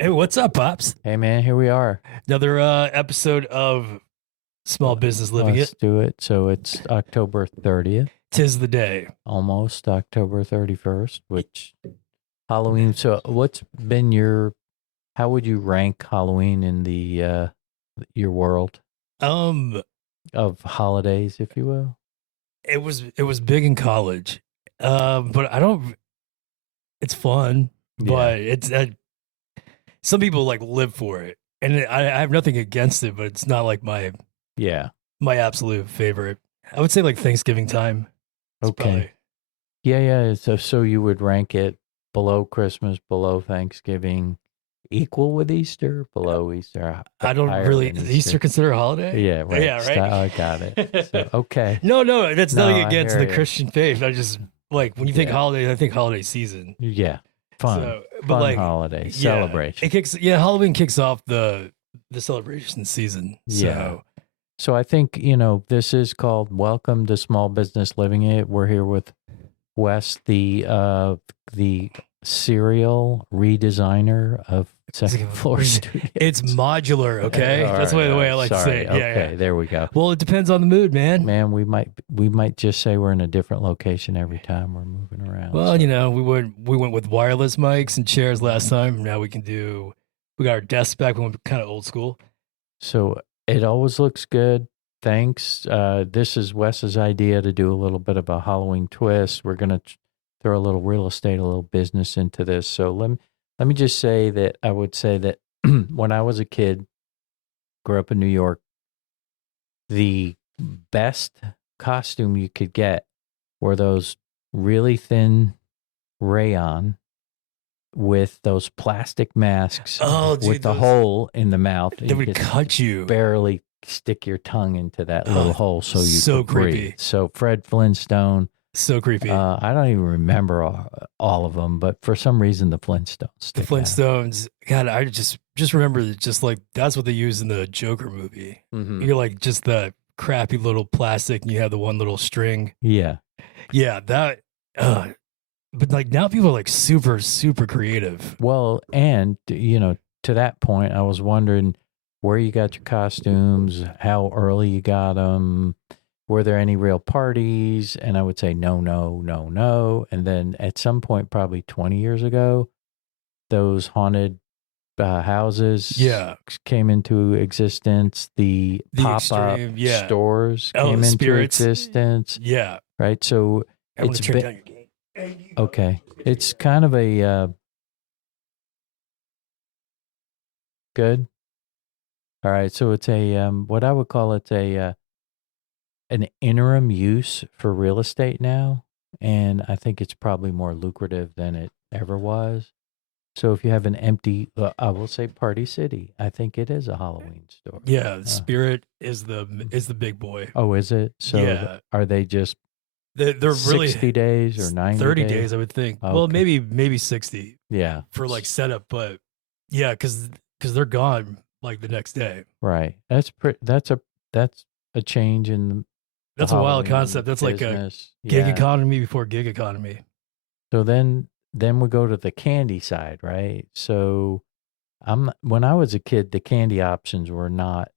Hey, what's up, Pops? Hey man, here we are. Another episode of Small Business Living Let's It. do it. So it's October 30th, Tis the day. almost October 31st, which Halloween. So what's been how would you rank Halloween in your world Um, of holidays, if you will? it was big in college. But I don't. It's fun, Yeah. but it's some people like live for it, and I have nothing against it, but it's not like Yeah. my absolute favorite. I would say like Thanksgiving time. It's Okay. probably Yeah. So you would rank it below Christmas, below Thanksgiving, equal with Easter, below Easter, I don't higher really. than Is Easter considered a holiday? Yeah, right. Yeah, right. I got it. So okay. No, that's No, nothing I against hear the you. Christian faith. I just like when you think Yeah. holidays, I think holiday season. Yeah. Fun. So, but Fun like, holiday. yeah, Celebration. Halloween kicks off the celebration season. Yeah. So, So I think, this is called Welcome to Small Business Living It. We're here with Wes, the serial redesigner of Second Floor Studios. it's modular, okay? All That's right, the way I all like right. to say it. Sorry. Yeah, Okay, yeah. there we go. Well, it depends on the mood, man. Man, we might just say we're in a different location every time we're moving around. Well, so. we went with wireless mics and chairs last time. Now we got our desks back. We went kind of old school. So it always looks good. Thanks. This is Wes's idea to do a little bit of a Halloween twist. We're going to throw a little real estate, a little business into this. So let me just say that I would say that when I was a kid, grew up in New York, the best costume you could get were those really thin rayon with those plastic masks Oh, dude, with the those- hole in the mouth. They You would could cut you. barely stick your tongue into that little Oh, hole so you so could breathe. creepy. So Fred Flintstone, So creepy. I don't even remember all of them, but for some reason the Flintstones The stick out. Flintstones. God, I just remember that just like that's what they use in the Joker movie. Mhm. You're like just the crappy little plastic, and you have the one little string. Yeah. Yeah, that. But like now, people are like super creative. Well, and to that point, I was wondering where you got your costumes, how early you got them, were there any real parties? And I would say no. And then at some point, probably 20 years ago, those haunted houses Yeah. came into existence. The The pop-up extreme, yeah. stores Oh, came the into spirits. existence, Yeah, right? So I want it's to turn been down your game. okay. It's kind of a good. All right, so it's a what I would call it's a an interim use for real estate now, and I think it's probably more lucrative than it ever was. So if you have an empty, I will say Party City, I think it is a Halloween store. Yeah, the spirit is the big boy. Oh, is it? So Yeah. are they just They're really 60 days or 90 30 days? days, I would think. Okay. Well, maybe 60 Yeah, for like setup, but yeah, because they're gone like the next day. right. That's a change in the That's a wild Halloween concept. That's like a business. gig Yeah. economy before gig economy. So then we go to the candy side, right? So when I was a kid, the candy options were not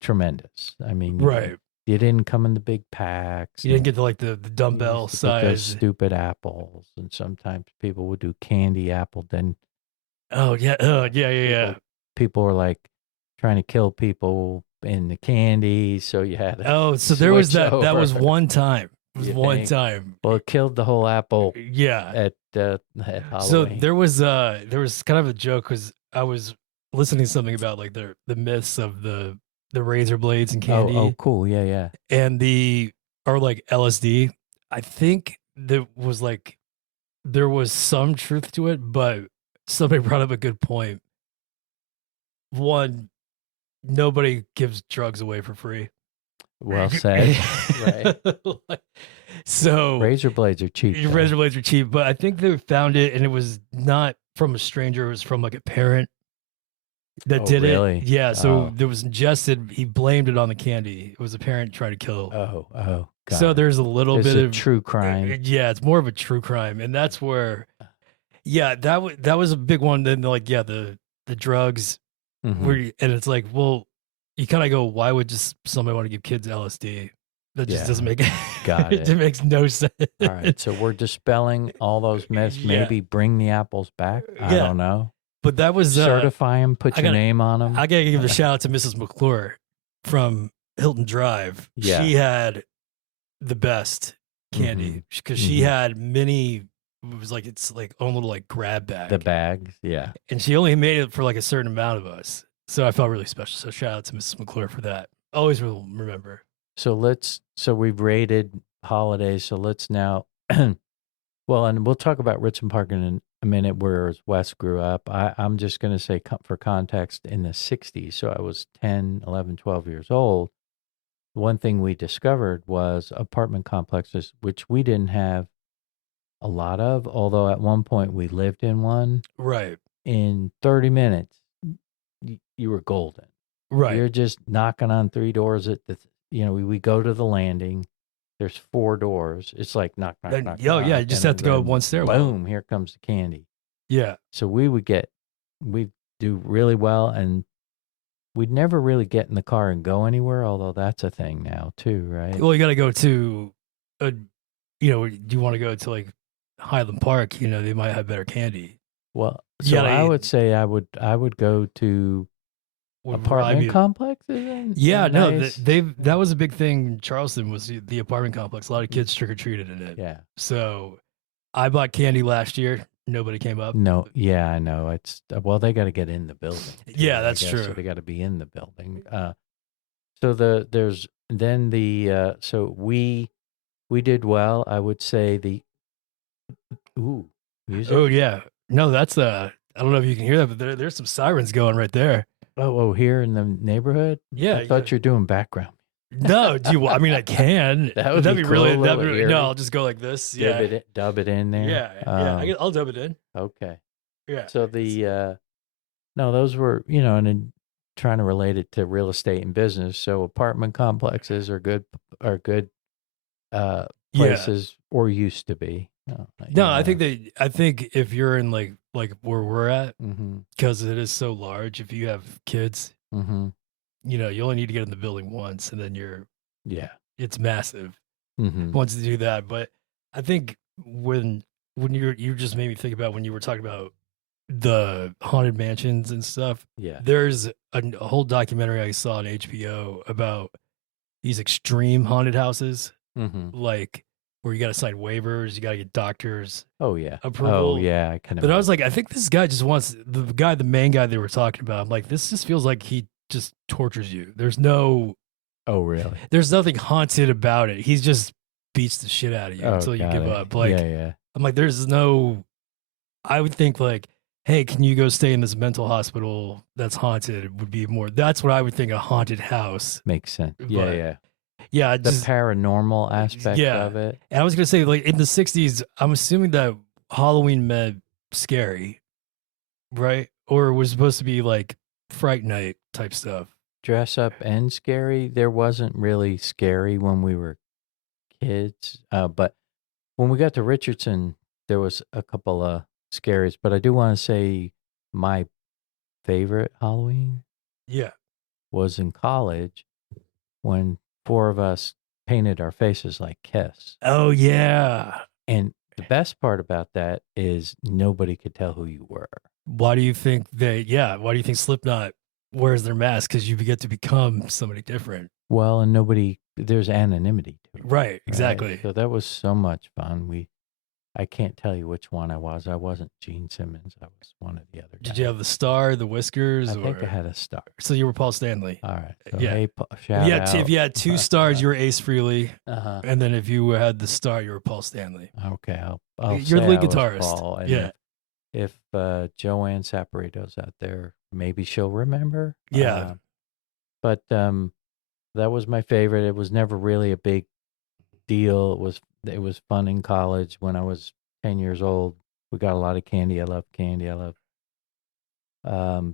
tremendous. I mean, Right. you didn't come in the big packs. You didn't get to like the You dumbbell used to get those size. stupid apples, and sometimes people would do candy apple. Then Oh yeah, yeah. people were like trying to kill people in the candy, so you had to Oh, so there was switch that. That was over. one time. It was You one think? time. Well, it killed the whole apple Yeah. at Halloween. So there was kind of a joke because I was listening to something about like the myths of the razor blades and candy oh, cool, yeah. and like LSD. I think there was some truth to it, but somebody brought up a good point. One, nobody gives drugs away for free. Well said. Right. Like, so Razor blades are cheap. your though. razor blades are cheap, but I think they found it and it was not from a stranger, it was from like a parent that Oh, did really? it. Yeah, so Oh. there was ingested, he blamed it on the candy. It was a parent trying to kill. Oh, God. So there's a little It's bit a of true crime. Yeah, it's more of a true crime, and that's where Yeah, that was a big one. Then like, yeah, the drugs Mhm. and it's like, well, you kind of go, why would just somebody want to give kids LSD? That just doesn't Yeah. make Got it it. makes no sense. All right. So we're dispelling all those myths. Yeah, Maybe bring the apples back. I yeah. don't know. But that was Certify them. Put I your got name on them. I gotta give a shout out to Mrs. McClure from Hilton Drive. Yeah. She had the best candy Mhm. because she had many. It was like it's like own little like grab bag, The bags. Yeah. and she only made it for like a certain amount of us. So I felt really special. So shout out to Mrs. McClure for that. Always will remember. So we've rated holidays. So let's now, well, and we'll talk about Richmond Park in a minute, where Wes grew up. I'm just going to say for context, in the 60s. So I was 10, 11, 12 years old. One thing we discovered was apartment complexes, which we didn't have a lot of, although at one point we lived in one. Right. In 30 minutes, you were golden. Right. You're just knocking on 3 doors at the, we go to the landing. There's 4 doors. It's like knock, knock, Then, knock, yeah, knock. you just And have to go up then one stairwell. boom, here comes the candy. Yeah. So we do really well, and we'd never really get in the car and go anywhere, although that's a thing now too, right? Well, you got to go to a, do you want to go to like Highland Park? They might have better candy. Well, so I would say I would go to apartment complexes. Yeah, no, nice. that was a big thing in Charleston, was the apartment complex. A lot of kids trick or treated in it. Yeah. So I bought candy last year. Nobody came up. No, yeah, I know. It's they got to get in the building. Too, yeah, that's true. So they got to be in the building. So we did well. I would say music. Oh yeah, no, that's I don't know if you can hear that, but there's some sirens going right there. Oh, here in the neighborhood. Yeah, I thought you're doing background. No, I mean, I can. That'd be cool, really. eerie. No, I'll just go like this. Yeah, Dub it in there. Yeah. I'll dub it in. Okay. Yeah. So no, those were and then trying to relate it to real estate and business. So apartment complexes are good places, or used to be. No, I think if you're in like where we're at, because it is so large, if you have kids, you only need to get in the building once, and then it's massive once you do that. But I think when you just made me think about when you were talking about the haunted mansions and stuff. Yeah, there's a whole documentary I saw on HBO about these extreme haunted houses, like where you got to sign waivers, you got to get doctors. Oh yeah, approval. Oh yeah, I can. But I was like, I think this guy just wants the main guy they were talking about. I'm like, this just feels like he just tortures you. There's no. Oh really? There's nothing haunted about it. He's just beats the shit out of you until you give up. Like, yeah. I'm like, there's no. I would think like, hey, can you go stay in this mental hospital that's haunted? Would be more. That's what I would think a haunted house makes sense. But, yeah. The paranormal aspect of it. And I was gonna say, like in the '60s, I'm assuming that Halloween meant scary, right? Or was supposed to be like Fright Night type stuff. Dress up and scary. There wasn't really scary when we were kids, but when we got to Richardson, there was a couple of scaries. But I do want to say my favorite Halloween, was in college when 4 of us painted our faces like Kiss. Oh yeah. And the best part about that is nobody could tell who you were. Why do you think why do you think Slipknot wears their mask? Because you get to become somebody different. Well, and there's anonymity to it. Right, exactly. Right? So that was so much fun. I can't tell you which one I was. I wasn't Gene Simmons. I was one of the other guys. Did you have the star, the whiskers? I think I had a star. So you were Paul Stanley. All right. So hey, shout out. If you had 2 stars, you were Ace Frehley. And then if you had the star, you were Paul Stanley. Okay. I'll You're the lead guitarist. Paul, and if Joanne Saporito's out there, maybe she'll remember. Yeah. But that was my favorite. It was never really a big deal. It was fun in college. When I was 10 years old, we got a lot of candy. I love candy. I love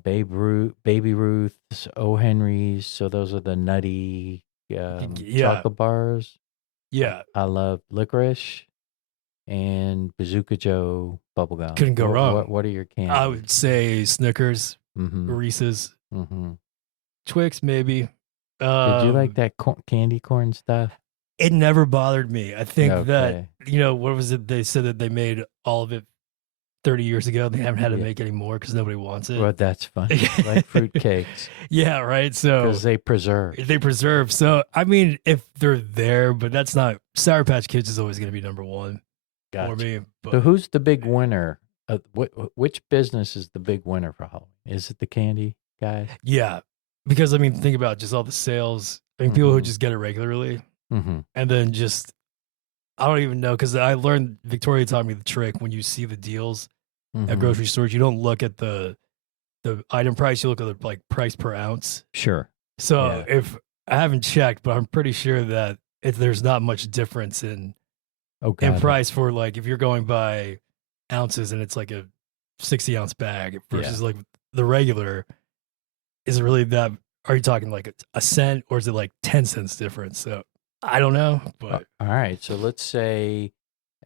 Baby Ruth's, O. Henry's. So those are the nutty chocolate bars. Yeah. I love licorice. and Bazooka Joe bubblegum. Couldn't go wrong. What are your candies? I would say Snickers, Mm-hmm. Reese's, Mm-hmm. Twix, maybe. Did you like that candy corn stuff? It never bothered me. I think that, Okay. what was it? They said that they made all of it 30 years ago. They haven't had to Yeah. make any more because nobody wants it. Well, that's funny. Like fruit cakes Yeah, right. So because they preserve. they preserve. So I mean, if they're there, but that's not Sour Patch Kids is always going to be number one for Gotcha. me. So But who's the big winner? Which business is the big winner for Halloween? Is it the candy guys? yeah, because I mean, think about just all the sales. I mean, people who Mhm. just get it regularly, Mm-hmm. and then just I don't even know because I learned Victoria taught me the trick. When you see the deals Mm-hmm. at grocery stores, you don't look at the item price. You look at the like price per ounce. Sure. So Yeah. if I haven't checked, but I'm pretty sure that if there's not much difference in Okay. price for like if you're going by ounces and it's like a 60-ounce bag versus like the regular, is it really that? Are you talking like a cent or is it like 10 cents difference? So I don't know, but All right. So let's say,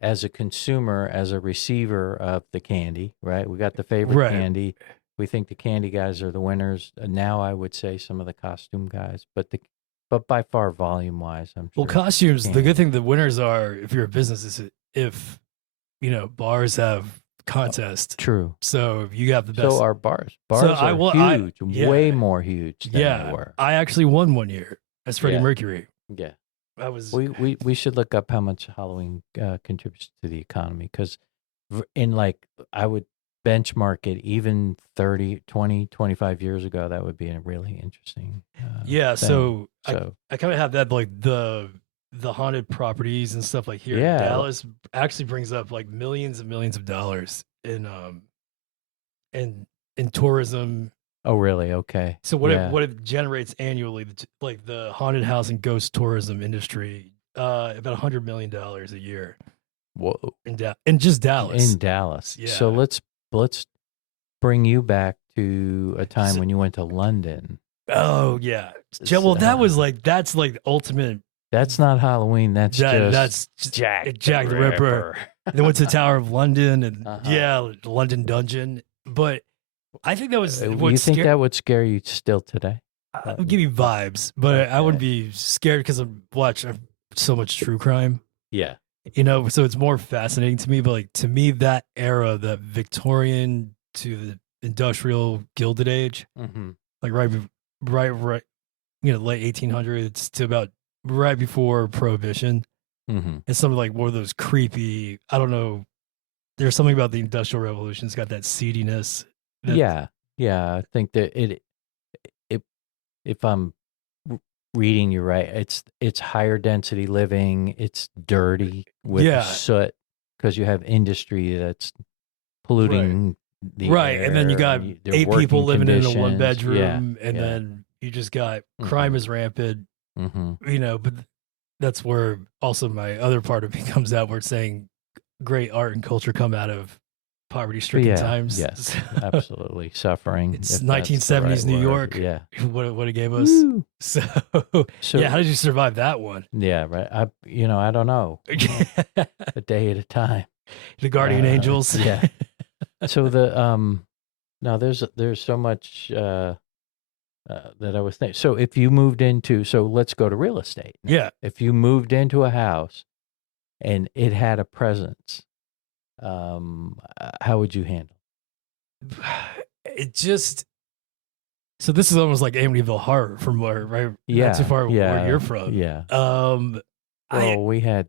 as a consumer, as a receiver of the candy, right? We got the favorite Right. candy. We think the candy guys are the winners. Now I would say some of the costume guys, but by far volume wise, I'm sure. well, costumes. The candy. good thing the winners are if you're a business is if bars have contest. True. So you have the best. So our bars So are huge, way more huge than they were. I actually won one year as Freddie Yeah. Mercury. Yeah. I was We should look up how much Halloween contributes to the economy, because in like I would benchmark it even 30, 20, 25 years ago. That would be a really interesting yeah. thing. So So I kind of have that like the haunted properties and stuff like here Yeah. in Dallas actually brings up like millions and millions of dollars in tourism. oh really? Okay. So what Yeah. it generates annually, like the haunted house and ghost tourism industry, about $100 million a year Whoa. in just Dallas. In Dallas. Yeah. So let's bring you back to a time So- when you went to London. Oh yeah, well that's like the ultimate. That's not Halloween. That's That's Jack the Ripper. They went to the Tower of London and Uh-huh. London Dungeon. But I think that was You what think that would scare you still today? it would give me vibes, but I wouldn't Okay. be scared because I'm watching so much true crime. Yeah. So it's more fascinating to me. But like to me, that era, that Victorian to the industrial Gilded Age, Mm-hmm. like right, late 1800s to about right before Prohibition. Mm-hmm. And some of like more of those creepy. I don't know. There's something about the Industrial Revolution. It's got that seediness. Yeah. I think that if I'm reading you right, it's higher density living. It's dirty with soot because you have industry that's polluting the right. And then you got air, their 8 people working living in a conditions. 1-bedroom, and yeah. then you just got crime is rampant. Mm-hmm. But that's where also my other part of me comes out, where it's saying great art and culture come out of poverty-stricken times. Yes, absolutely suffering. It's if that's the 1970s right New word. York. Yeah. What it gave us. Woo. So So how did you survive that one? yeah, right. I don't know. A day at a time. The Guardian Angels. Yeah. So now there's so much that I was thinking. So if you moved into, so let's go to real estate. now. Yeah. If you moved into a house and it had a presence, how would you handle? It just so this is almost like Amityville Horror from where not too far where you're from. Yeah. We had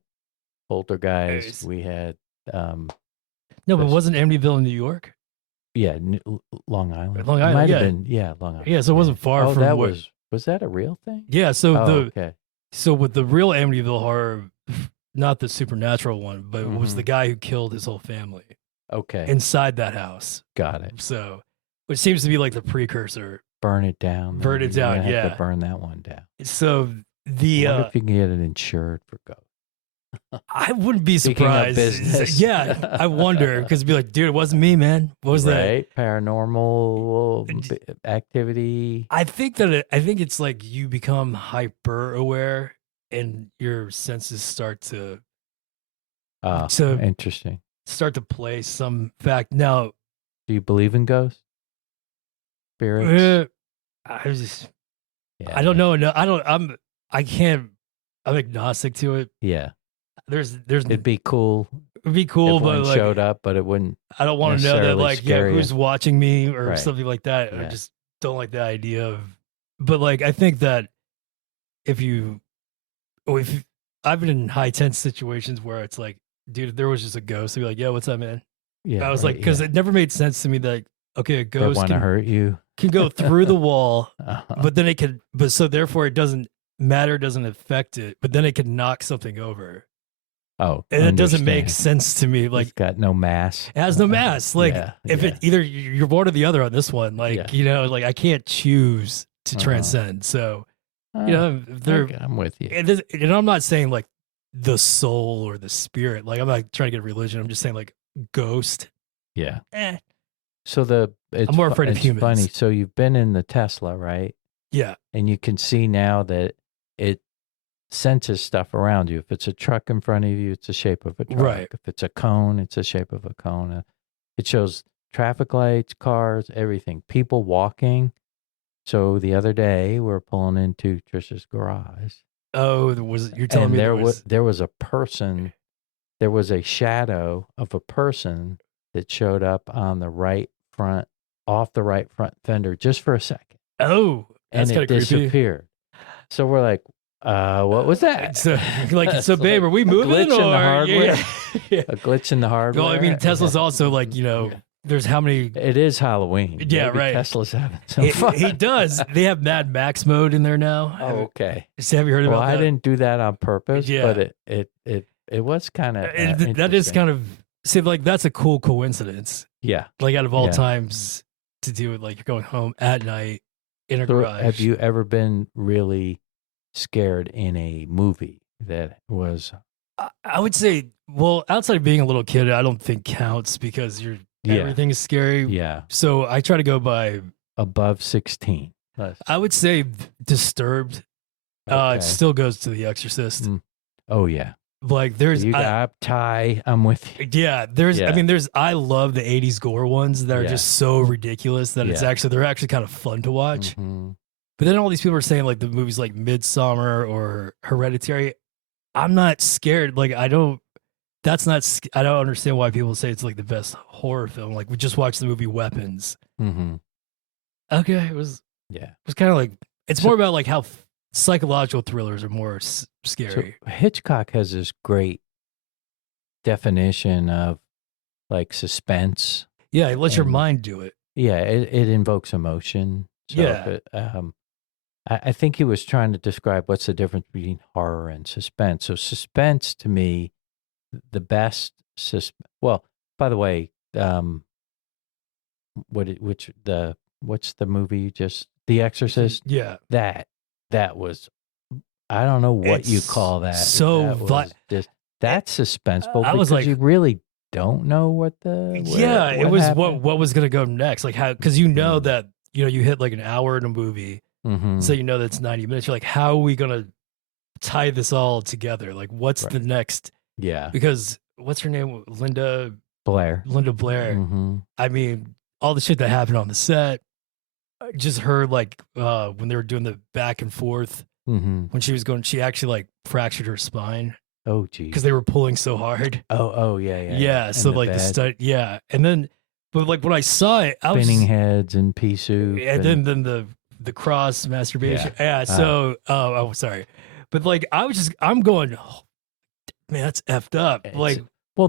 poltergeist. We had no, but wasn't Amityville in New York? yeah, Long Island. Long It Island, might yeah. have been Long Island. Yeah, so it wasn't far Oh, from that where, was that a real thing? yeah. So Oh, okay. so with the real Amityville Horror, not the supernatural one, but it was Mhm. the guy who killed his whole family Okay. inside that house. Got it. So, which seems to be like the precursor. Burn it down. Burn then. it You're gonna down, have yeah. to burn that one down. So the I wonder if you can get it insured for ghosts. I wouldn't be Speaking of surprised. business. Yeah, I wonder because be like, dude, it wasn't me, man. What was that? Right? Paranormal activity. I think it's like you become hyper aware and your senses start to to Interesting. start to play some fact. Now, Do you believe in ghosts? Spirits? I was just, Yeah. I don't know. No, I can't, I'm agnostic to it. Yeah. It'd be cool. It'd be cool, if but one like, showed up, but it wouldn't. I don't want to know that, necessarily like, scare you. who's watching me or Right. something like that. I Yeah. just don't like the idea of, but like, I think that if I've been in high tense situations where it's like, dude, if there was just a ghost, I'd be like, yo, what's up, man? Yeah. I was like, because it never made sense to me that, okay, a they ghost want to hurt you. can go through the wall, Uh-huh. but then it could, but so therefore it doesn't matter, doesn't affect it, but then it can knock something over. Oh, And it doesn't make understand. sense to me. Like, It's got no mass. it has no mass. Like, Yeah, if yeah. it either you're one or the other on this one, like, Yeah. you know, like I can't choose to Uh-huh. transcend. So, Oh, you know, they're, okay, I'm with you. and I'm not saying like the soul or the spirit. Like, I'm not trying to get religion. I'm just saying like ghost. Yeah. Eh. So I'm more afraid of it's humans. funny. So you've been in the Tesla, right? Yeah. And you can see now that it senses stuff around you. If it's a truck in front of you, it's the shape of a truck. Right. If it's a cone, it's the shape of a cone. It shows traffic lights, cars, everything. People walking. So the other day, we were pulling into Trisha's garage. Oh, you're telling and me there was a person, there was a shadow of a person that showed up on the right front, off the right front fender just for a second. Oh, that's And kind it of creepy. disappeared. So we're like, what was that? So, so babe, like are we a moving glitch in the or hardware? Yeah. A glitch in the hardware. Well, I mean, Tesla's also like, you know, there's how many. It is Halloween. Yeah, Maybe right. Tesla's having some fun. He does. They have Mad Max mode in there now. Oh, okay. Have you heard Well, about that? I didn't do that on purpose, Yeah. but it was kind of that is kind of, see, like, that's a cool coincidence. yeah. Like, out of all Yeah. times to do it, like, you're going home at night in a So garage. have you ever been really scared in a movie that was? I would say, well, outside of being a little kid, I don't think counts because everything is scary. Yeah. So I try to go by Above 16. I would say Disturbed. Okay. It still goes to The Exorcist. Oh yeah. Like there's, You got Ty. I'm with you. yeah, there's. Yeah. I mean, I love the '80s gore ones that are Yeah. just so ridiculous that they're actually kind of fun to watch. Mhm. But then all these people are saying like the movies like Midsummer or Hereditary. I'm not scared. Like I don't. That's not. I don't understand why people say it's like the best horror film. Like we just watched the movie Weapons. Mhm. Okay, it was kind of like it's more about like how psychological thrillers are more scary. So Hitchcock has this great definition of like suspense. Yeah, it lets your and- mind do it. Yeah, it invokes emotion. So Yeah. if it, I think he was trying to describe what's the difference between horror and suspense. So suspense to me, the best well, by the way, what's the movie you just The Exorcist? Yeah. That was, I don't know what you It's call that. so That was that's suspenseful I was because like- you really don't know what the Yeah, it was happened. what was gonna go next. Like how, because you know that you hit like an hour in a movie, Mhm. so you know that's 90 minutes. You're like, how are we gonna tie this all together? Like, what's the next? Yeah, Because what's her name? Linda Blair. Blair. Mhm. I mean, all the shit that happened on the set. Just her like when they were doing the back and forth Mhm. when she was going, she actually like fractured her spine Oh geez. because they were pulling so hard. Oh yeah. Yeah, so And like the bed, study, yeah, and then, but like when I saw it, I was, spinning heads and pea soup. and then the cross masturbation, yeah. So, sorry, but like I'm going, oh, man, that's effed up. It's- Like, well,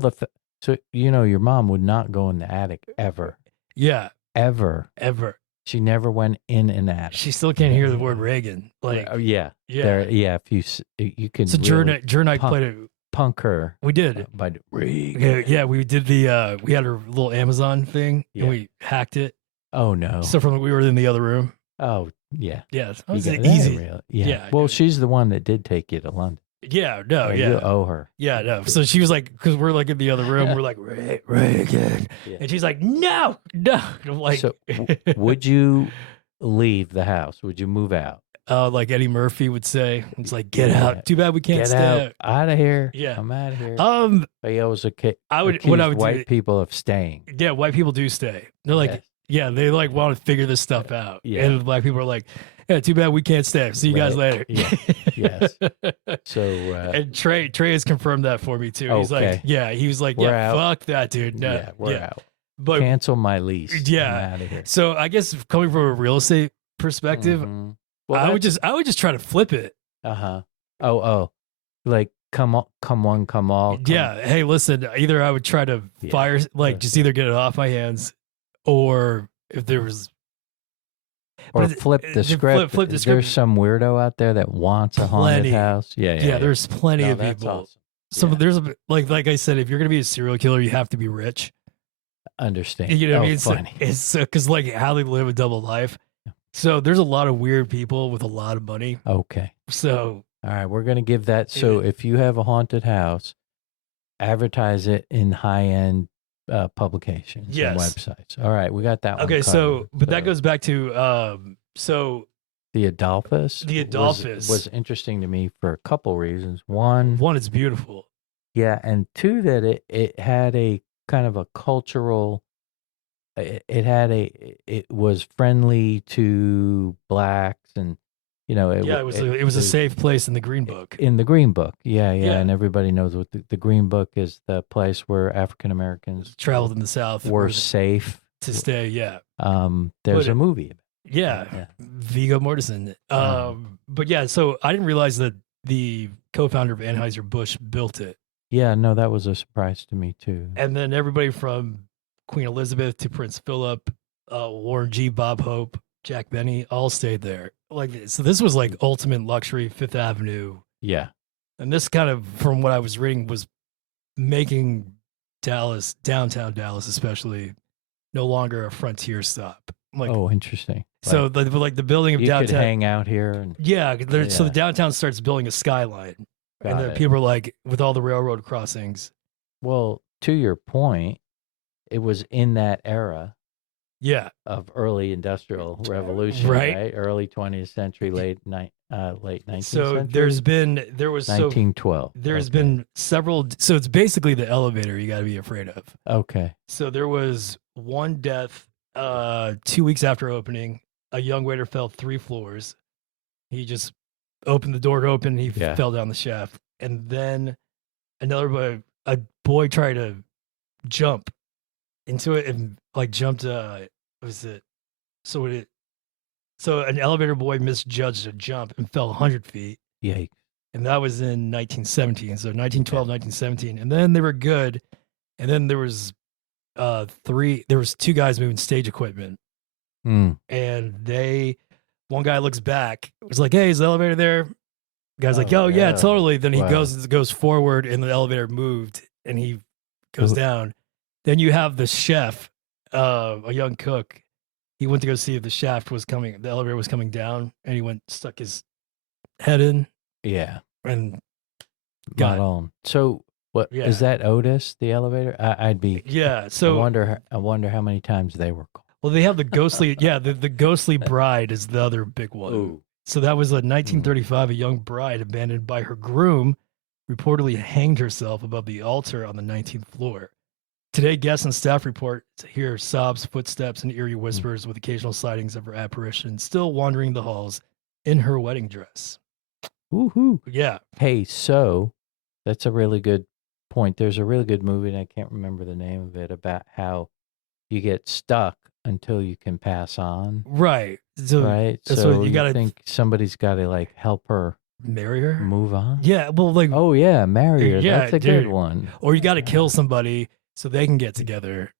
so your mom would not go in the attic ever, yeah, ever. She never went in an attic. she still can't hear the word Reagan. Like, Oh yeah, yeah. There, yeah. If you can, So really Jer and I punk- played it. punk her We did. by the Reagan. Yeah, we did the we had a little Amazon thing Yeah. and we hacked it. Oh no. So from we were in the other room. Oh yeah. Yeah, it You was got that easy. real- Yeah. Yeah, Well, yeah. she's the one that did take you to London. Yeah, no, So yeah. You owe her. Yeah, no. So she was like, because we're like in the other room, we're like, Reagan. Yeah. And she's like, no. And I'm like, So would you leave the house? Would you move out? like Eddie Murphy would say. It's like, get out. Too bad we can't stay out of here. Yeah. I'm out of here. But he always accused what I would white people of staying. Yeah, white people do stay. They're like, yeah, they like want to figure this stuff out. Yeah. And black people are like, yeah, too bad we can't stay. See you guys later. Yeah. Yes. So and Trey has confirmed that for me too. He's like, yeah, he was like, we're out. Fuck that, dude. No, yeah, we're out. But cancel my lease. Yeah. I'm out of here. So I guess coming from a real estate perspective, well, I would just try to flip it. Oh, like come on, come all. Yeah. Hey, listen. Either I would try to fire, like, just either get it off my hands, or if there was, or flip the script. Flip the script. There's some weirdo out there that wants a haunted house. Yeah. There's plenty of people. Awesome. There's like I said, if you're gonna be a serial killer, you have to be rich. Understand? You know what I mean? Funny. It's because like how they live a double life. So there's a lot of weird people with a lot of money. Okay. So all right, we're gonna give that. So if you have a haunted house, advertise it in high-end publications and websites. All right, we got that one. Okay, but that goes back to the Adolphus. The Adolphus was interesting to me for a couple reasons. One, it's beautiful. Yeah, and two, that it had a kind of a cultural. It was friendly to blacks, and it was a safe place in the Green Book. In the Green Book, yeah, and everybody knows what the Green Book is, the place where African Americans traveled in the South were safe to stay. Yeah, there's a movie. Yeah, Viggo Mortensen. But yeah, so I didn't realize that the co-founder of Anheuser-Busch built it. Yeah, no, that was a surprise to me too. And then everybody from Queen Elizabeth to Prince Philip, Warren G, Bob Hope, Jack Benny, all stayed there. So this was like ultimate luxury, Fifth Avenue. Yeah. And this kind of, from what I was reading, was making Dallas, downtown Dallas especially, no longer a frontier stop. Like, oh, interesting. So like the building of you downtown. You could hang out here. And, so the downtown starts building a skyline. And then people are like, with all the railroad crossings. Well, to your point, it was in that era of early industrial revolution, right? Early 20th century, late 19th century. There was 1912. There's been several. So it's basically the elevator you got to be afraid of. Okay. So there was one death 2 weeks after opening. A young waiter fell 3 floors. He just opened the door to open. He fell down the shaft. And then a boy tried to jump into it and like jumped. What was it? So an elevator boy misjudged a jump and fell 100 feet. Yikes. And that was in 1917. So 1912, 1917. And then they were good. And then there was 2 guys moving stage equipment. And one guy looks back, was like, hey, is the elevator there? The guy's like, oh yeah, totally. Then he goes forward and the elevator moved and he goes down. Then you have the chef, a young cook. He went to go see if the elevator was coming down, and he stuck his head in. Yeah. And got on. So what is that Otis, the elevator? I'd be. Yeah. So I wonder how many times they were called. Well, they have the ghostly, the ghostly bride is the other big one. Ooh. So that was 1935, a young bride abandoned by her groom reportedly hanged herself above the altar on the 19th floor. Today, guests and staff report to hear sobs, footsteps, and eerie whispers with occasional sightings of her apparition still wandering the halls in her wedding dress. Woohoo. Yeah. Hey, so that's a really good point. There's a really good movie, and I can't remember the name of it, about how you get stuck until you can pass on. Right. So you got to think somebody's got to like help her marry her, move on. Yeah. Well, like, oh yeah, marry her. Yeah, that's a good one. Or you got to kill somebody so they can get together.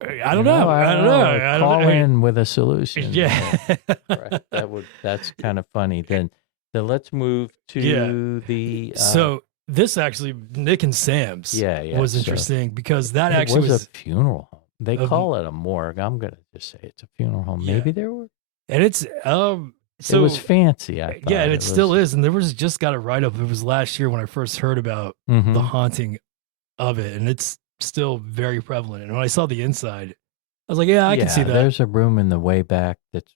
I don't know. I don't know. Call in with a solution. Yeah. Right. That's kind of funny. Then let's move to the. So this actually, Nick and Sam's was interesting because that actually was a funeral home. They call it a morgue. I'm gonna just say it's a funeral home. Maybe there were. And it's so it was fancy. I thought. Yeah, and it still is. And there was just got a write up. It was last year when I first heard about the haunting of it, and it's still very prevalent. And when I saw the inside, I was like, yeah, I can see that. There's a room in the way back that's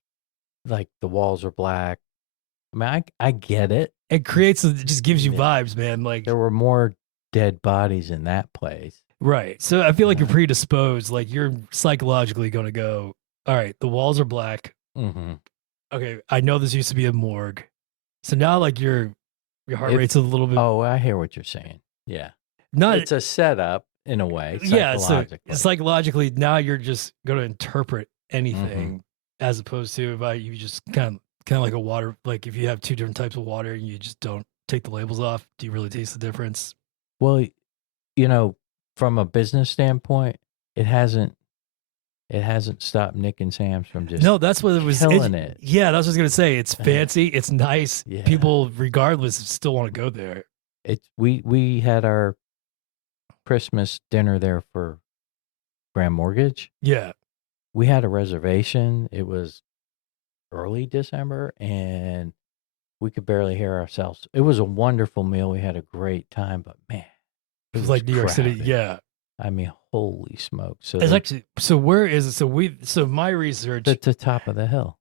like the walls are black, I mean, I get it. It just gives you vibes, man. Like, There were more dead bodies in that place. right. So I feel like you're predisposed. Like, you're psychologically going to go, all right, the walls are black. Mm-hmm. Okay, I know this used to be a morgue. So now, like, your heart rate's a little bit. Oh, I hear what you're saying. Yeah. Not. It's a setup in a way. Yeah. Psychologically. So psychologically, now you're just going to interpret anything as opposed to if you just kind of like a water. Like, if you have two different types of water and you just don't take the labels off, do you really taste the difference? Well, from a business standpoint, it hasn't stopped Nick and Sam's from just no, that's what it was. Killing it. Yeah, that's what I was gonna say. It's fancy, it's nice. Yeah. People, regardless, still want to go there. We had our Christmas dinner there for Grand Mortgage. Yeah, we had a reservation. It was early December, and we could barely hear ourselves. It was a wonderful meal. We had a great time, but man, it was like New York City. Yeah. I mean, holy smoke! So it's actually, so where is it? So my research at the top of the hill.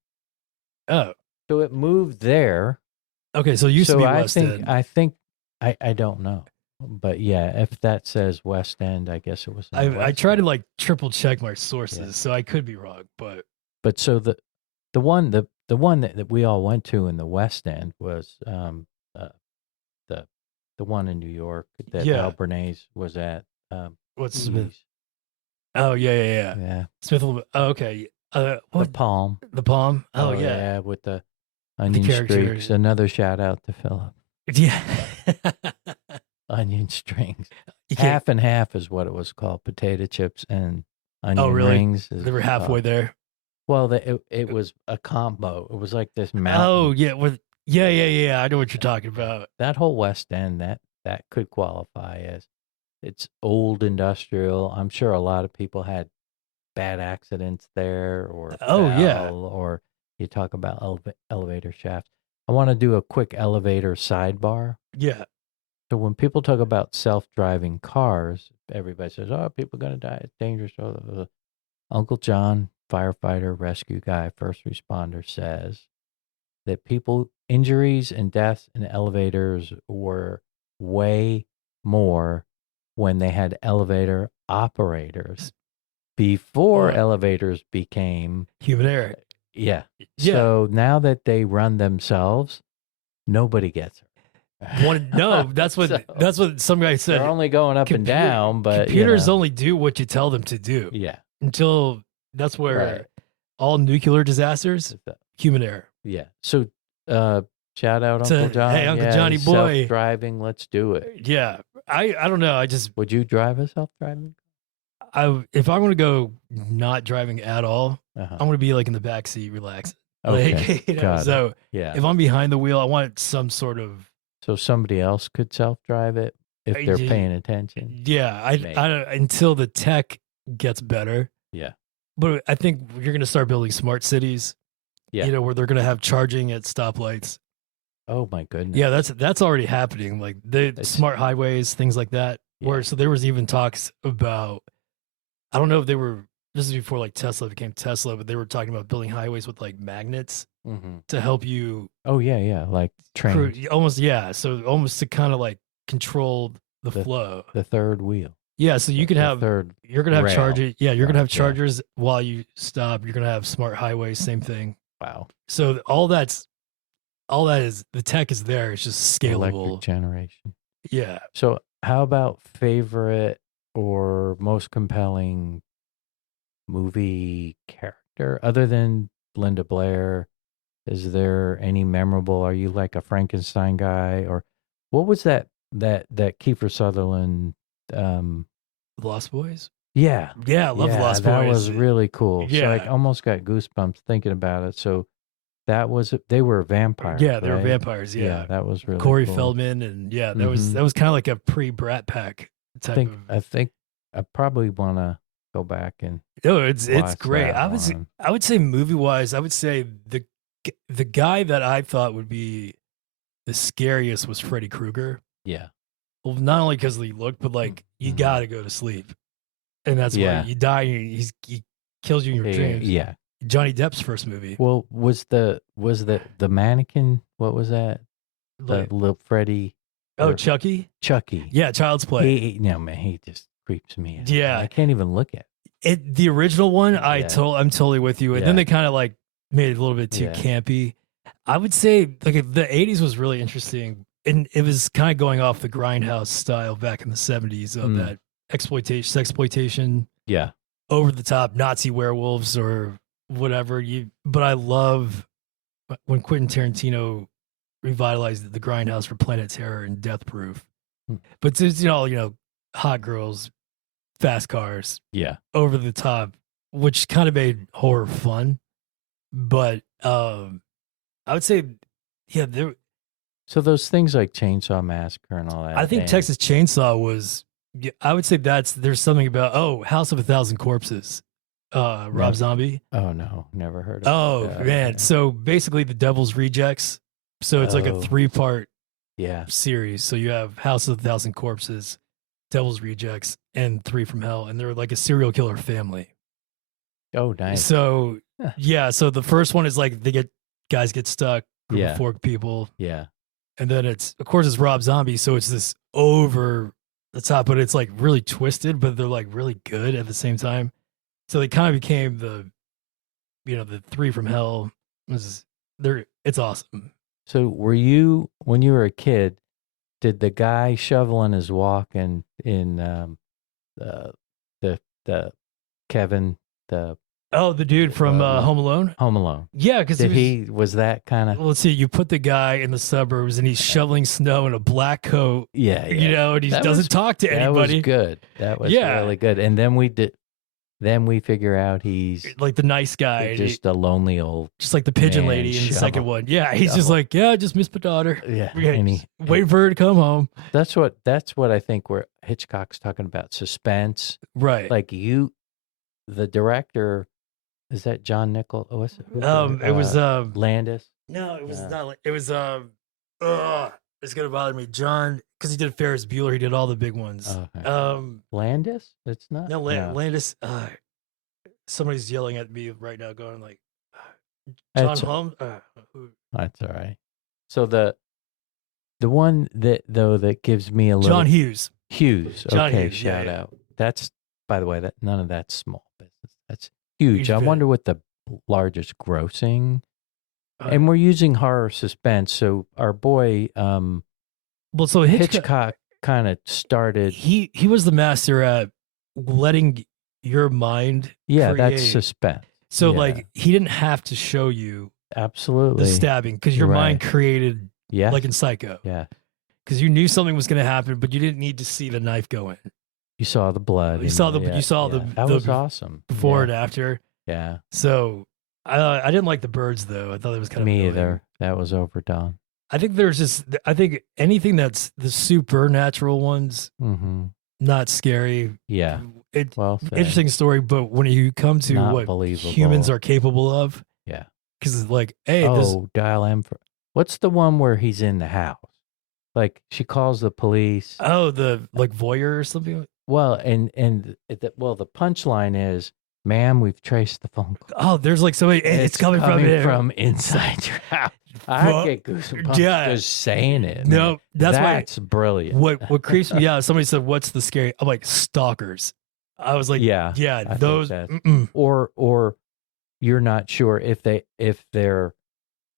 Oh, so it moved there. Okay, so it used to be West End. I don't know, but yeah, if that says West End, I guess it was. I try to like triple check my sources, so I could be wrong, but so the one that we all went to in the West End was the one in New York that Al Bernays was at. What's Smith? Oh yeah. Smith. Oh, okay. The Palm. The Palm. Oh yeah, with the onion streaks. Another shout out to Philip. Yeah. Onion strings. Half and half is what it was called. Potato chips and onion rings. They were halfway there. Well, it was a combo. It was like this mountain. Oh yeah. I know what you're talking about. That whole West End that could qualify as it's old industrial. I'm sure a lot of people had bad accidents there, or or you talk about elevator shafts. I want to do a quick elevator sidebar. Yeah. So when people talk about self-driving cars, everybody says, "Oh, people are going to die. It's dangerous." Uncle John, firefighter, rescue guy, first responder, says that injuries and deaths in elevators were way more when they had elevator operators before elevators became human error. Yeah. So now that they run themselves, nobody gets hurt. No, that's what some guy said. They're only going up and down, but computers only do what you tell them to do. Yeah. Until that's where all nuclear disasters, human error. Yeah. So shout out Uncle John. Hey, Uncle Johnny boy. Self-driving, let's do it. Yeah. I don't know. Would you drive a self-driving? If I want to go not driving at all, I'm going to be like in the back seat, relaxing. Okay. Like, so if I'm behind the wheel, I want some sort of. So somebody else could self-drive it if they're paying attention. Yeah. I until the tech gets better. Yeah. But I think you're going to start building smart cities. Yeah. Where they're going to have charging at stoplights. Oh my goodness. Yeah, that's already happening. Like the smart highways, things like that. Yeah. So there was even talks about, I don't know if this is before like Tesla became Tesla, but they were talking about building highways with like magnets to help you. Oh yeah. Like trains. Almost, yeah. So almost to kind of like control the flow. The third wheel. Yeah. So you can you're going to have chargers. Yeah. You're going to have chargers while you stop. You're going to have smart highways. Same thing. Wow. So all that is the tech is there. It's just scalable. Electric generation. Yeah. So how about favorite or most compelling movie character other than Linda Blair? Is there any memorable? Are you like a Frankenstein guy, or what was that Kiefer Sutherland? Lost Boys. Yeah. I love Lost Boys. That was really cool. Yeah. So I almost got goosebumps thinking about it. So they were vampires. Yeah, they were vampires. Yeah, that was really Corey cool. Feldman, and that was kind of like a pre-Brat Pack type I think I probably want to go back and. No, it's great. I would say movie wise, I would say the guy that I thought would be the scariest was Freddy Krueger. Yeah. Well, not only because he looked, but like you got to go to sleep, and that's why you die. He kills you in your dreams. Yeah. Johnny Depp's first movie. Well, was the mannequin? What was that? The Like, little Freddy. oh, Chucky? Chucky. Yeah, Child's Play. No, man, he just creeps me out. Yeah. I can't even look at it. The original one, Yeah. I'm totally with you. And then they kind of like made it a little bit too campy. I would say like the 80s was really interesting. And it was kind of going off the grindhouse style back in the 70s of that sexploitation. Yeah. Over the top Nazi werewolves or whatever. But I love when Quentin Tarantino revitalized the grindhouse for Planet Terror and Death Proof. But there's, hot girls, fast cars, over the top, which kind of made horror fun. But I would say, there. So those things like Chainsaw Massacre and all that. I think Texas Chainsaw was. I would say there's something about House of a Thousand Corpses, Rob Zombie. Oh no, never heard of. Oh man, so basically the Devil's Rejects. So it's like a 3-part series. So you have House of a Thousand Corpses, Devil's Rejects, and Three from Hell, and they're like a serial killer family. Oh, nice. So so the first one is like guys get stuck, group of 4 people. Yeah. And then it's Rob Zombie, so it's this over the top, but it's like really twisted, but they're like really good at the same time. So they kind of became the Three from Hell. It's awesome. So were you, when you were a kid, did the guy shoveling his walk in the Kevin, the dude from Home Alone? Home Alone. Yeah, because was that kind of... Well, let's see, you put the guy in the suburbs and he's shoveling snow in a black coat. Yeah. And he doesn't talk to anybody. That was good. That was really good. And then we figure out he's like the nice guy, just a lonely old, just like the pigeon lady in the second one. Yeah, he's just like, I just missed my daughter. Yeah, and wait for her to come home. That's what I think where Hitchcock's talking about suspense, right? Like the director, is that John Nichol? Oh, what's it? It was Landis. No, it was not. It was it's gonna bother me, John, because he did Ferris Bueller. He did all the big ones. Okay. Landis? It's not. No, Landis. Somebody's yelling at me right now, going like, John Holmes. That's all right. So the one that gives me a little John Hughes. John Hughes, shout out. That's, by the way, that none of that's small business. That's huge. I wonder what the largest grossing. And we're using horror suspense. So our boy, so Hitchcock kind of started. He was the master at letting your mind. Yeah, that's suspense. So like he didn't have to show you absolutely the stabbing because your mind created. Yeah, like in Psycho. Yeah, because you knew something was going to happen, but you didn't need to see the knife go in. You saw the blood. You saw the. That was awesome. Before and after. Yeah. So. I didn't like the birds though. I thought it was kind of me annoying. Either. That was overdone. I think I think anything that's the supernatural ones, not scary. Yeah. Interesting story, but when you come to not what believable. Humans are capable of, because it's like, hey, dial M for. What's the one where he's in the house? Like she calls the police. Oh, the like voyeur or something. Well, the punchline is, ma'am, we've traced the phone call. Oh, there's like somebody. It's coming from inside your house. I get goosebumps just saying it. No, that's brilliant. What creeps me out? Somebody said, "What's the scary?" I'm like, stalkers. I was like, yeah, those. Or you're not sure if they're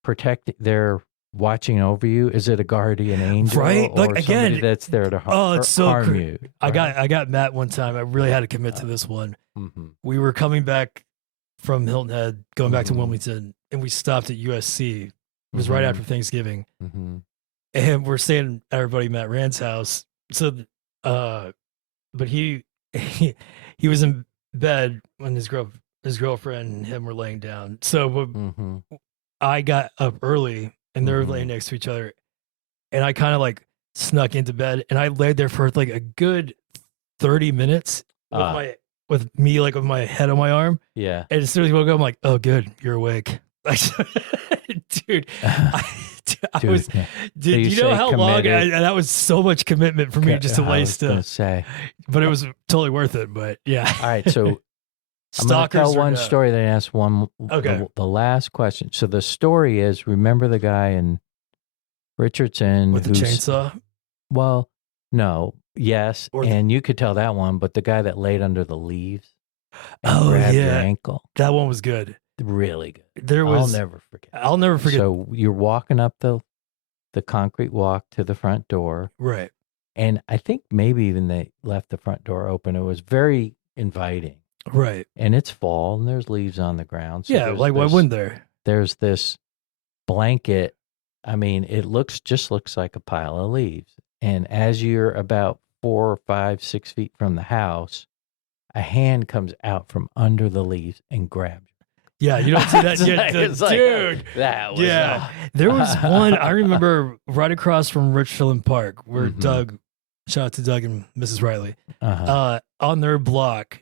protecting, they're watching over you. Is it a guardian angel, right? Or like again, that's there to harm you. Right? I got Matt one time. I really had to commit to this one. We were coming back from Hilton Head, going back to Wilmington, and we stopped at USC. It was right after Thanksgiving, and we're staying at our buddy Matt Rand's house. So, but he was in bed when his girlfriend and him were laying down. So I got up early, and they were laying next to each other, and I kind of like snuck into bed, and I laid there for like a good 30 minutes with me like with my head on my arm. Yeah. And as soon as he woke up, I'm like, oh, good, you're awake. Dude, you know how long that was so much commitment for me just to lay still. Say. But it was totally worth it. But yeah. All right. So I'm going to Stalkers tell or one no? story, then ask one, Okay. the last question. So the story is, remember the guy in Richardson With the who's, chainsaw? well, no, yes, Or the, and you could tell that one, but the guy that laid under the leaves and oh grabbed your yeah, ankle, that one was good. really good. There I'll was never forget. I'll never forget. So you're walking up the concrete walk to the front door, Right. and I think maybe even they left the front door open. It was very inviting. Right. And it's fall and there's leaves on the ground. So Yeah, like why wouldn't there? there's this blanket. I mean, it just looks like a pile of leaves. And as you're about 4 or 5, 6 feet from the house, a hand comes out from under the leaves and grabs you. Yeah, you don't see that yet, It's dude. That was Yeah, there was one I remember right across from Richland Park where Mhm. Doug, shout out to Doug and Mrs. Riley, Uh-huh. on their block.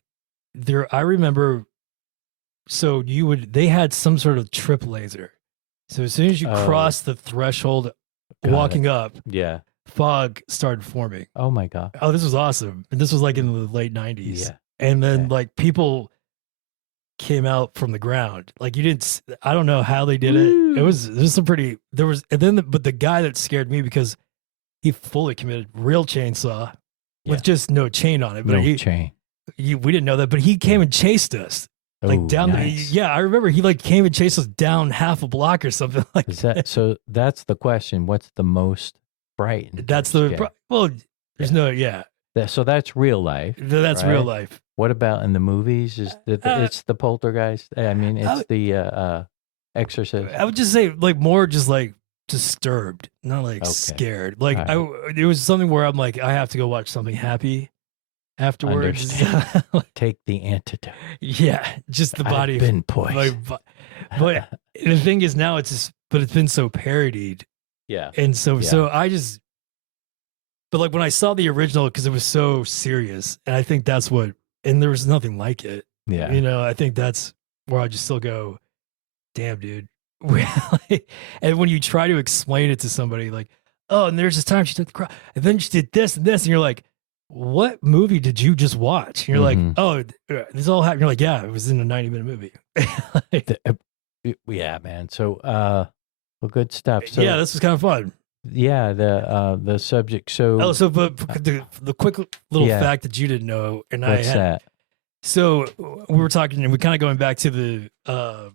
There, I remember. So they had some sort of trip laser. So as soon as you Oh. cross the threshold, Got walking up, Yeah. fog started forming. Oh my God. Oh, this was awesome. And this was like in the late 90s. Yeah. And then Yeah. like people came out from the ground. Like you didn't, I don't know how they did it. It was some pretty, and then, but the guy that scared me because he fully committed real chainsaw with Yeah. just no chain on it. But No chain. we didn't know that, but he came and chased us. Like Oh, down nice. yeah, I remember he like came and chased us down half a block or something like Is that so? That's the question. What's the most frightening? That's the well. There's no So that's real life. That's real right? life. What about in the movies? Is it's the poltergeist? I mean, it's the Exorcist. I would just say like more just like disturbed, not like scared. Like it was something where I'm like I have to go watch something happy afterwards. Take the antidote. Yeah, just the body. I've been poisoned. But the thing is now it's just, but it's been so parodied. Yeah. And so I just, but like when I saw the original, because it was so serious, and I think that's what, and there was nothing like it. Yeah. You know, I think that's where I just still go, damn, dude. And when you try to explain it to somebody, like, oh, and there's this time she took the cross, and then she did this and this, and you're like, what movie did you just watch? And you're like, oh, this all happened. You're like, yeah, it was in a 90-minute movie. Yeah, man. So, well, good stuff. So, yeah, this was kind of fun. Yeah, the subject. So, but the quick little fact that you didn't know, and what's that? So we were talking, and we're kind of going back to the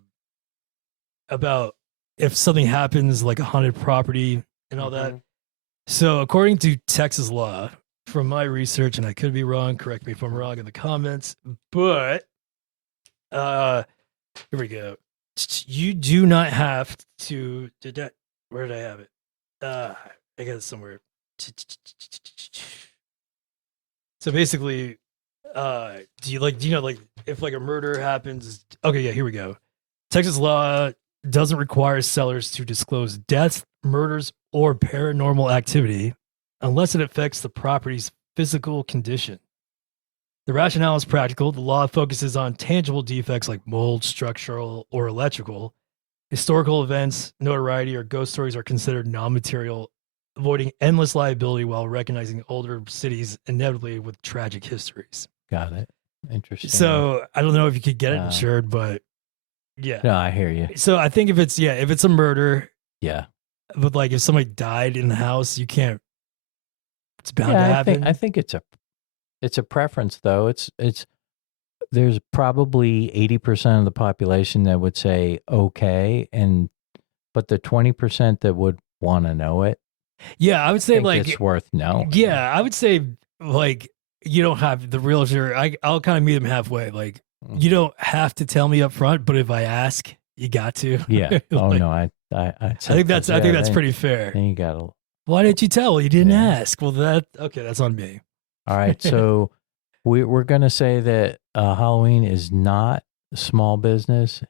about if something happens like a haunted property and all that. So according to Texas law, from my research, and I could be wrong, correct me if I'm wrong in the comments, but here we go. You do not have to. Where did I have it? I got it somewhere. So basically, do you know like if like a murder happens? Okay, yeah, here we go. Texas law doesn't require sellers to disclose deaths, murders, or paranormal activity unless it affects the property's physical condition. The rationale is practical. The law focuses on tangible defects like mold, structural, or electrical. Historical events, notoriety, or ghost stories are considered non-material, avoiding endless liability while recognizing older cities inevitably with tragic histories. Got it. Interesting. So I don't know if you could get it insured, but yeah. No, I hear you. So I think if it's a murder, yeah. But like if somebody died in the house, you can't. It's bound to happen. I think it's a preference though. It's there's probably 80% of the population that would say okay, but the 20% that would want to know it. Yeah, I would say like it's worth knowing. Yeah, I would say like you don't have the realtor. I'll kind of meet them halfway. Like you don't have to tell me up front, but if I ask, you got to. Yeah. Oh like, no, I think that's pretty fair. Then you gotta. Why didn't you tell? Well, you didn't ask. Well, that's on me. All right, so we're gonna say that Halloween is not a small business.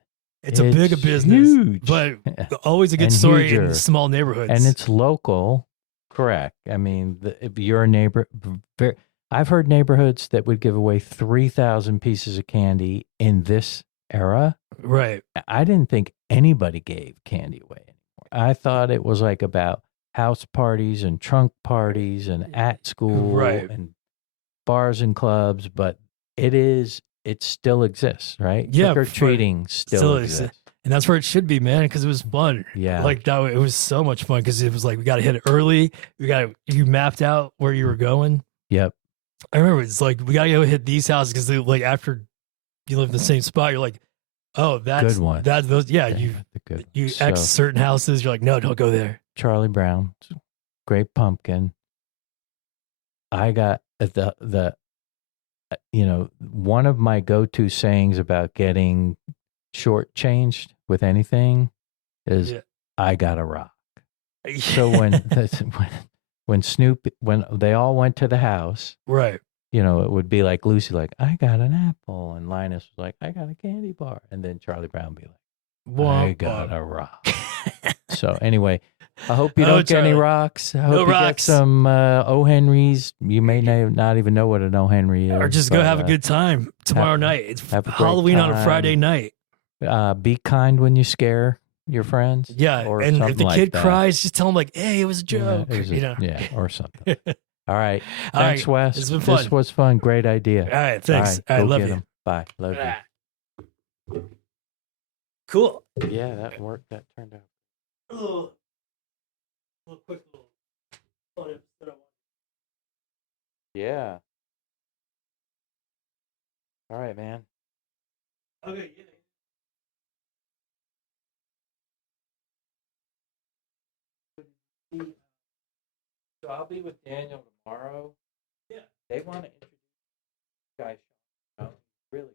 It's a big business, huge. But always a good story in small neighborhoods. And it's local, correct? I mean, if you're a neighbor, I've heard neighborhoods that would give away 3,000 pieces of candy in this era. Right. I didn't think anybody gave candy away anymore. I thought it was like about house parties and trunk parties and at school and bars and clubs, but it is it still exists, right? Yeah, Trick or treating still still exists. and that's where it should be, man, because it was fun. Yeah. Like that, it was so much fun because it was like we got to hit it early. You mapped out where you were going. Yep. I remember it's like we got to go hit these houses because like after you live in the same spot, you're like, oh, that's Good one. That's those. Yeah, Yeah, the good you ones. X So, certain houses. You're like, no, don't go there. Charlie Brown, Great Pumpkin. I got the one of my go-to sayings about getting shortchanged with anything is I got a rock. So when Snoop, when they all went to the house, right, it would be like Lucy, like, I got an apple, and Linus was like, I got a candy bar, and then Charlie Brown would be like, I got a rock. So anyway, I hope you don't get any rocks. I hope you get some O. Henrys. You may not even know what an O. Henry is. Or just go have a good time tomorrow night. It's Halloween on a Friday night. Be kind when you scare your friends. Yeah, or and if the kid like cries, just tell him like, "Hey, it was a joke." Or something. All right, All thanks, right. Wes. It's been fun. This was fun. Great idea. All right, thanks. All I right, love get you. 'em. Bye. Love you. Cool. Yeah, that worked. That turned out. A little quick little fun episode. Yeah. All right, man. Okay. Yeah. So I'll be with Daniel tomorrow. Yeah. They want to introduce you guys. Really